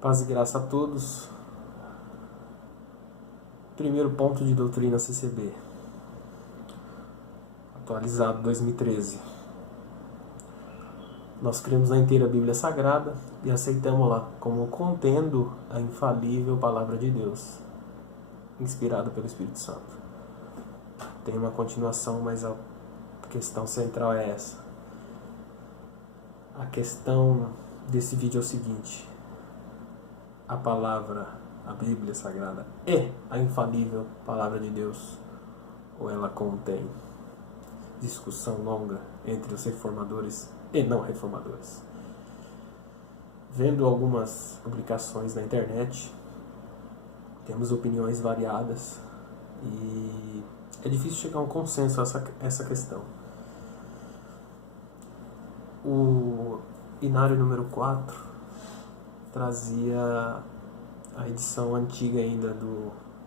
Paz e graça a todos. Primeiro ponto de doutrina CCB, atualizado 2013. Nós cremos na inteira Bíblia Sagrada e aceitamos-la como contendo a infalível Palavra de Deus, inspirada pelo Espírito Santo. Tem uma continuação, mas a questão central é essa. A questão desse vídeo é o seguinte: a palavra, a Bíblia Sagrada, é a infalível Palavra de Deus, ou ela contém discussão longa entre os reformadores e não reformadores? Vendo algumas publicações na internet, temos opiniões variadas e é difícil chegar a um consenso essa questão. O Inário número 4 trazia a edição antiga ainda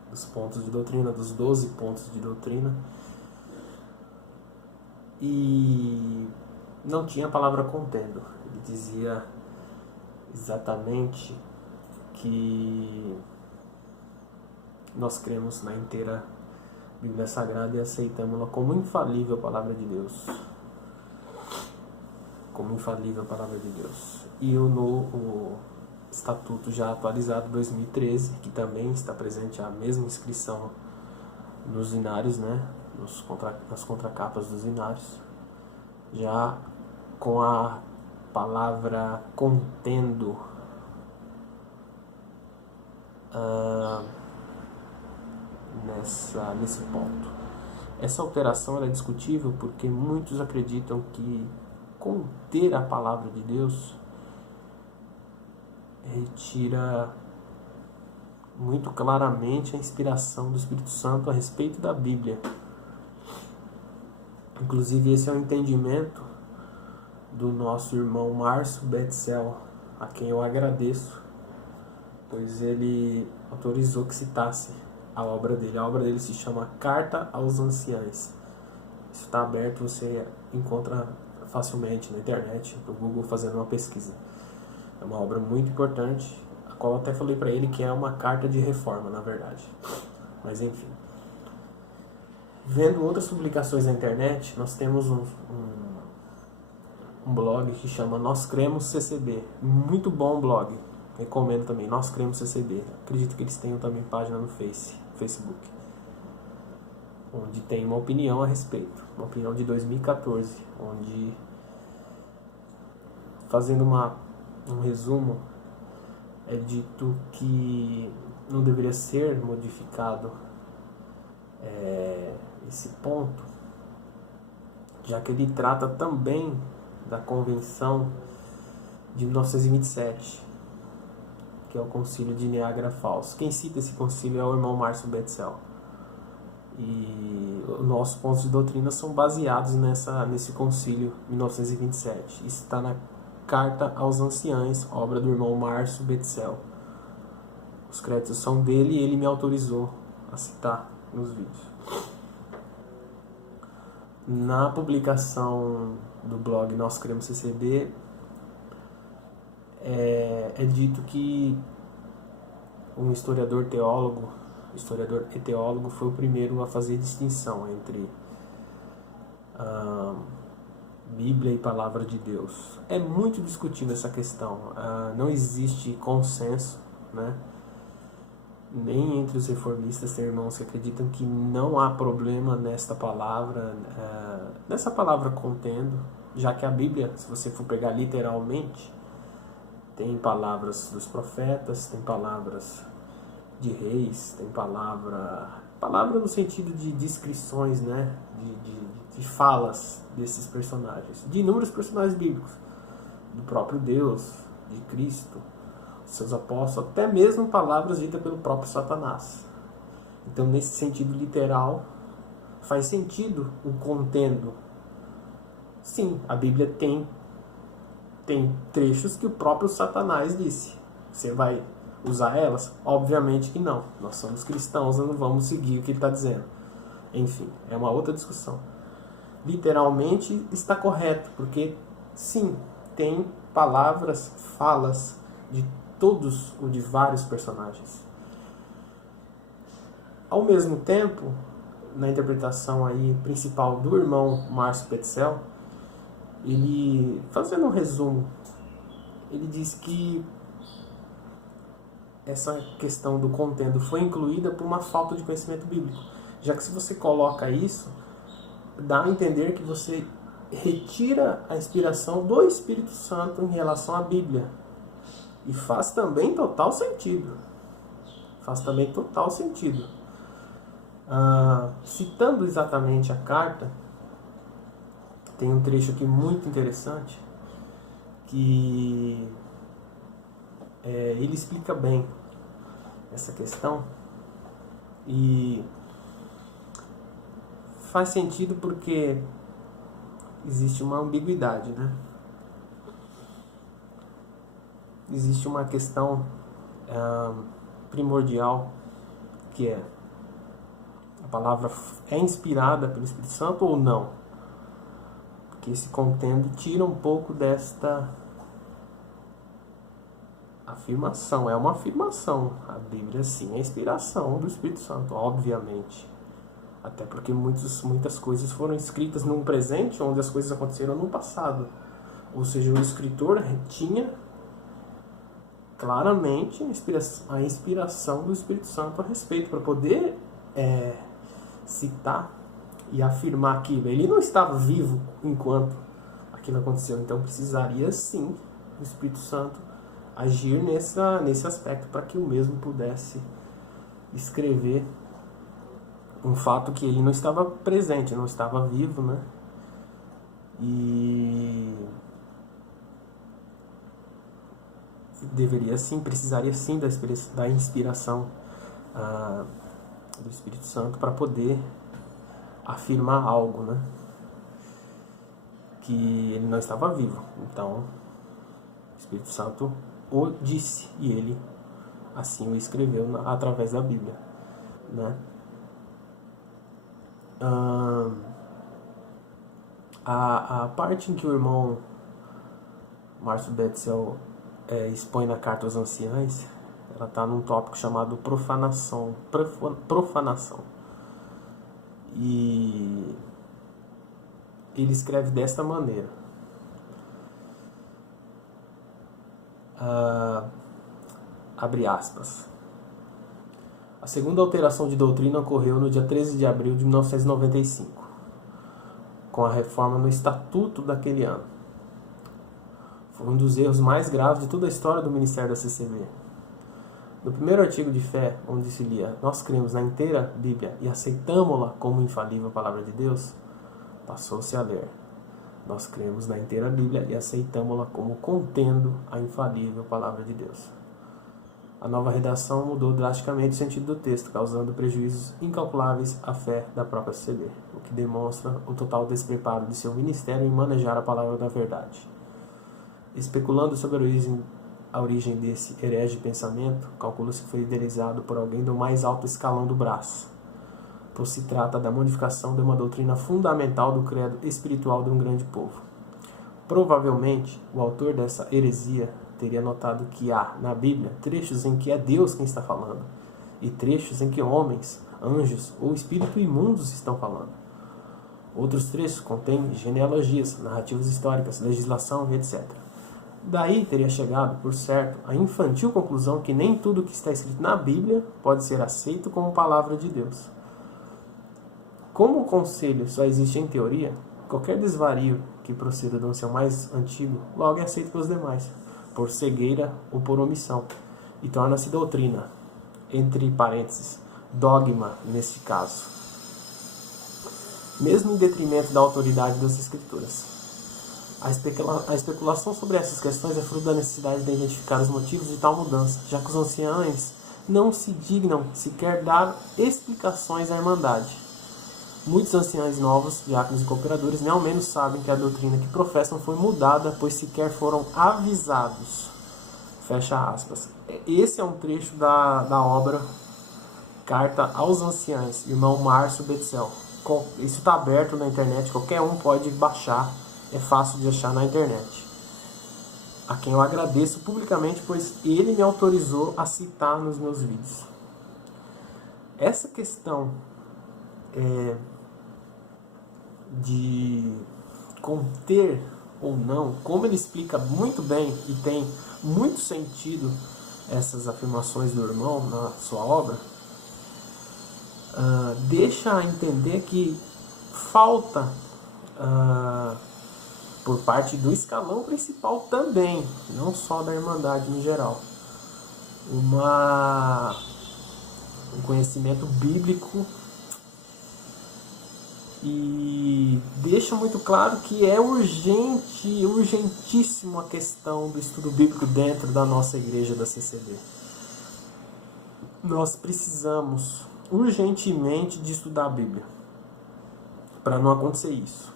dos pontos de doutrina, dos 12 pontos de doutrina, e não tinha a palavra contendo. Ele dizia exatamente que nós cremos na inteira Bíblia Sagrada e aceitamos-la como infalível Palavra de Deus. Como infalível Palavra de Deus. E o Estatuto já atualizado 2013, que também está presente a mesma inscrição nos inários, né? Nas contracapas dos inários, já com a palavra contendo nesse ponto. Essa alteração ela é discutível porque muitos acreditam que conter a palavra de Deus retira muito claramente a inspiração do Espírito Santo a respeito da Bíblia. Inclusive esse é o entendimento do nosso irmão Márcio Betzel, a quem eu agradeço, pois ele autorizou que citasse a obra dele. A obra dele se chama Carta aos Anciães. Isso está aberto, você encontra facilmente na internet, no Google, fazendo uma pesquisa. É uma obra muito importante, a qual eu até falei para ele que é uma carta de reforma, na verdade. Mas enfim. Vendo outras publicações na internet, nós temos um blog que chama Nós Cremos CCB. Muito bom blog. Recomendo também, Nós Cremos CCB. Acredito que eles tenham também página no Facebook, onde tem uma opinião a respeito. Uma opinião de 2014, onde, fazendo um resumo, é dito que não deveria ser modificado esse ponto, já que ele trata também da Convenção de 1927, que é o Concílio de Niágara Falls. Quem cita esse concílio é o irmão Márcio Betzel. E os nossos pontos de doutrina são baseados nesse concílio de 1927. Isso está na Carta aos Anciães, obra do irmão Márcio Betzel. Os créditos são dele e ele me autorizou a citar nos vídeos. Na publicação do blog Nós Cremos CCB, é dito que um historiador e teólogo foi o primeiro a fazer distinção entre Bíblia e Palavra de Deus. É muito discutível essa questão. Não existe consenso, né? Nem entre os reformistas. Tem irmãos que acreditam que não há problema nessa palavra contendo, já que a Bíblia, se você for pegar literalmente, tem palavras dos profetas, tem palavras de reis, tem palavra no sentido de descrições, né? de falas desses personagens, de inúmeros personagens bíblicos, do próprio Deus, de Cristo, seus apóstolos, até mesmo palavras ditas pelo próprio Satanás. Então, nesse sentido literal, faz sentido o contendo. Sim, a Bíblia tem trechos que o próprio Satanás disse. Você vai usar elas? Obviamente que não. Nós somos cristãos, nós não vamos seguir o que ele está dizendo. Enfim, é uma outra discussão. Literalmente está correto, porque sim, tem palavras, falas de todos ou de vários personagens. Ao mesmo tempo, na interpretação aí principal do irmão Márcio Betzel, ele, fazendo um resumo, ele diz que essa questão do contendo foi incluída por uma falta de conhecimento bíblico, já que se você coloca isso, dá a entender que você retira a inspiração do Espírito Santo em relação à Bíblia. E faz também total sentido. Citando exatamente a carta, tem um trecho aqui muito interessante que ele explica bem essa questão e faz sentido porque existe uma ambiguidade, né? Existe uma questão primordial, que é: a palavra é inspirada pelo Espírito Santo ou não? Porque esse contendo tira um pouco desta afirmação. É uma afirmação. A Bíblia, sim, é a inspiração do Espírito Santo, obviamente. Até porque muitas coisas foram escritas num presente onde as coisas aconteceram no passado. Ou seja, o escritor tinha claramente a inspiração do Espírito Santo a respeito, para poder citar e afirmar aquilo. Ele não estava vivo enquanto aquilo aconteceu, então precisaria sim do Espírito Santo agir nesse aspecto para que o mesmo pudesse escrever um fato que ele não estava presente, não estava vivo, né? E precisaria sim da inspiração do Espírito Santo para poder afirmar algo, né? Que ele não estava vivo. Então, o Espírito Santo o disse e ele assim o escreveu através da Bíblia, né? A parte em que o irmão Márcio Betzel expõe na carta aos anciães, ela está num tópico chamado profanação. E ele escreve desta maneira: abre aspas. A segunda alteração de doutrina ocorreu no dia 13 de abril de 1995, com a reforma no estatuto daquele ano. Foi um dos erros mais graves de toda a história do Ministério da CCB. No primeiro artigo de fé, onde se lia: nós cremos na inteira Bíblia e aceitamo-la como infalível palavra de Deus, passou-se a ler: nós cremos na inteira Bíblia e aceitamo-la como contendo a infalível palavra de Deus. A nova redação mudou drasticamente o sentido do texto, causando prejuízos incalculáveis à fé da própria CCB, o que demonstra o total despreparo de seu ministério em manejar a palavra da verdade. Especulando sobre a origem desse herege pensamento, calcula-se que foi idealizado por alguém do mais alto escalão do Brás, pois se trata da modificação de uma doutrina fundamental do credo espiritual de um grande povo. Provavelmente, o autor dessa heresia teria notado que há, na Bíblia, trechos em que é Deus quem está falando, e trechos em que homens, anjos ou espíritos imundos estão falando. Outros trechos contêm genealogias, narrativas históricas, legislação e etc. Daí teria chegado, por certo, a infantil conclusão que nem tudo o que está escrito na Bíblia pode ser aceito como palavra de Deus. Como o conselho só existe em teoria, qualquer desvario que proceda do ancião mais antigo logo é aceito pelos demais, por cegueira ou por omissão, e torna-se doutrina, entre parênteses, dogma neste caso, mesmo em detrimento da autoridade das Escrituras. A especulação sobre essas questões é fruto da necessidade de identificar os motivos de tal mudança, já que os anciães não se dignam sequer dar explicações à Irmandade. Muitos anciães novos, diáconos e cooperadores, nem ao menos sabem que a doutrina que professam foi mudada, pois sequer foram avisados. Fecha aspas. Esse é um trecho da obra Carta aos Anciães, irmão Márcio Betzel. Isso está aberto na internet, qualquer um pode baixar, é fácil de achar na internet. a quem eu agradeço publicamente, pois ele me autorizou a citar nos meus vídeos. Essa questão de conter ou não, como ele explica muito bem e tem muito sentido essas afirmações do irmão na sua obra, deixa a entender que falta, por parte do escalão principal também, não só da Irmandade em geral, um conhecimento bíblico, e deixa muito claro que é urgentíssimo a questão do estudo bíblico dentro da nossa igreja da CCB. Nós precisamos urgentemente de estudar a Bíblia, para não acontecer isso.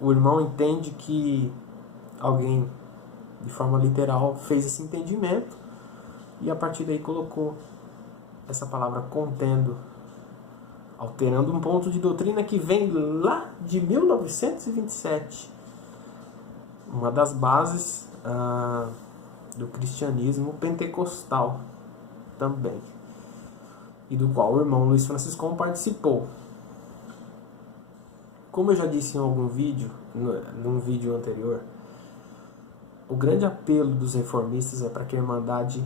O irmão entende que alguém, de forma literal, fez esse entendimento e a partir daí colocou essa palavra contendo, alterando um ponto de doutrina que vem lá de 1927, uma das bases do cristianismo pentecostal também, e do qual o irmão Luiz Franciscão participou. Como eu já disse em algum vídeo, num vídeo anterior, o grande apelo dos reformistas é para que a Irmandade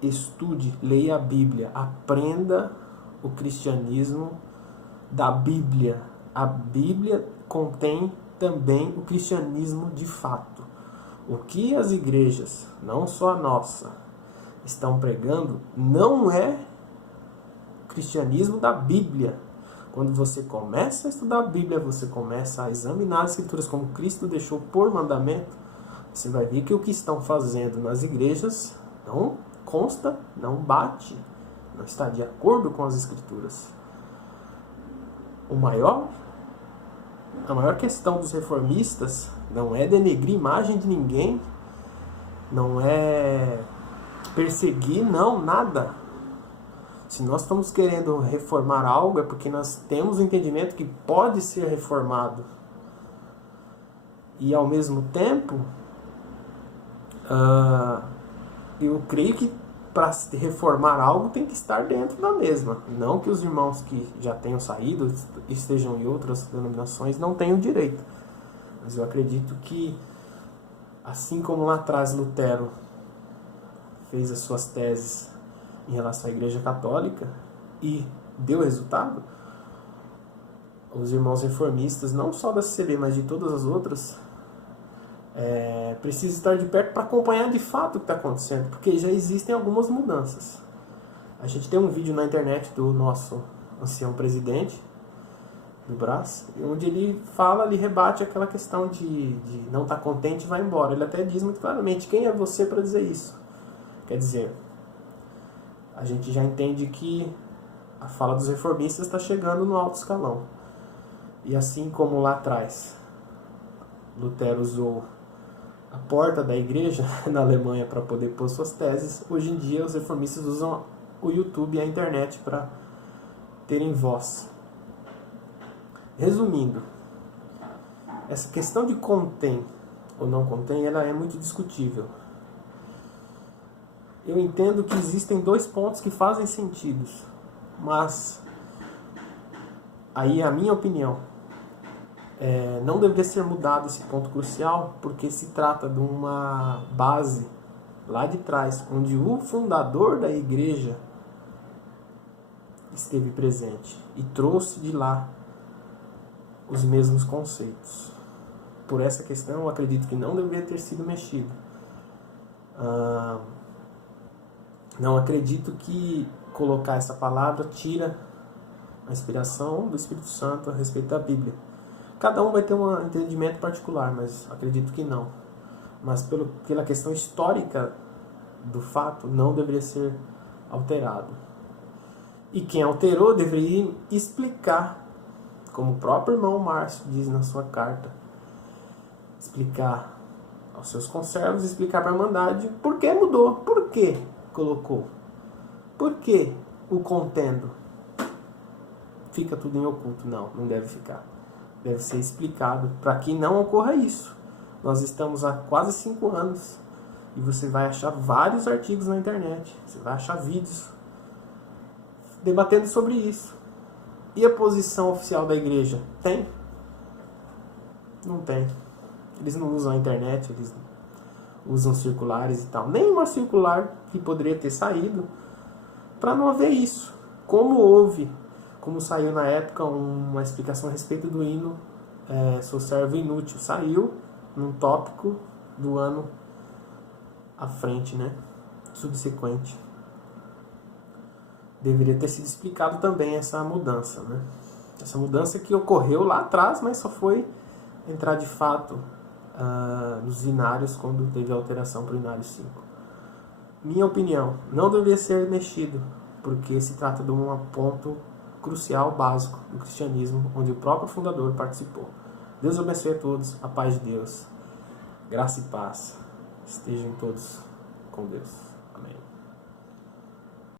estude, leia a Bíblia, aprenda o cristianismo da Bíblia. A Bíblia contém também o cristianismo de fato. O que as igrejas, não só a nossa, estão pregando não é o cristianismo da Bíblia. Quando você começa a estudar a Bíblia, você começa a examinar as Escrituras como Cristo deixou por mandamento, você vai ver que o que estão fazendo nas igrejas não consta, não bate, não está de acordo com as Escrituras. A maior questão dos reformistas não é denegrir a imagem de ninguém, não é perseguir, não, nada. Se nós estamos querendo reformar algo, é porque nós temos o entendimento que pode ser reformado. E ao mesmo tempo, eu creio que para se reformar algo tem que estar dentro da mesma. Não que os irmãos que já tenham saído, estejam em outras denominações, não tenham direito. Mas eu acredito que, assim como lá atrás Lutero fez as suas teses em relação à Igreja Católica e deu resultado, os irmãos reformistas, não só da CCB, mas de todas as outras, precisam estar de perto para acompanhar de fato o que está acontecendo, porque já existem algumas mudanças. A gente tem um vídeo na internet do nosso ancião presidente do Brás, onde ele rebate aquela questão de não estar contente e vai embora. Ele até diz muito claramente: quem é você para dizer isso? Quer dizer, a gente já entende que a fala dos reformistas está chegando no alto escalão. E assim como lá atrás Lutero usou a porta da igreja na Alemanha para poder pôr suas teses, hoje em dia os reformistas usam o YouTube e a internet para terem voz. Resumindo, essa questão de contém ou não contém, ela é muito discutível. Eu entendo que existem dois pontos que fazem sentido, mas aí a minha opinião não deveria ser mudado esse ponto crucial, porque se trata de uma base lá de trás, onde o fundador da igreja esteve presente e trouxe de lá os mesmos conceitos. Por essa questão, eu acredito que não deveria ter sido mexido. Não acredito que colocar essa palavra tira a inspiração do Espírito Santo a respeito da Bíblia. Cada um vai ter um entendimento particular, mas acredito que não. Mas pela questão histórica do fato, não deveria ser alterado. E quem alterou deveria explicar, como o próprio irmão Márcio diz na sua carta, explicar aos seus conservos, explicar para a Irmandade por que mudou, por que colocou, por que o contendo. Fica tudo em oculto. Não deve ficar. Deve ser explicado para que não ocorra isso. Nós estamos há quase 5 anos e você vai achar vários artigos na internet, você vai achar vídeos debatendo sobre isso. E a posição oficial da igreja? Tem? Não tem. Eles não usam a internet, eles usam circulares e tal. Nem uma circular que poderia ter saído para não haver isso. Como saiu na época uma explicação a respeito do hino Sou Servo Inútil. Saiu num tópico do ano à frente, né? Subsequente. Deveria ter sido explicado também essa mudança, né? Essa mudança que ocorreu lá atrás, mas só foi entrar de fato nos inários quando teve a alteração para o inário 5. Minha opinião, não deveria ser mexido, porque se trata de um ponto crucial, básico do cristianismo, onde o próprio fundador participou. Deus abençoe a todos, a paz de Deus, graça e paz estejam todos com Deus.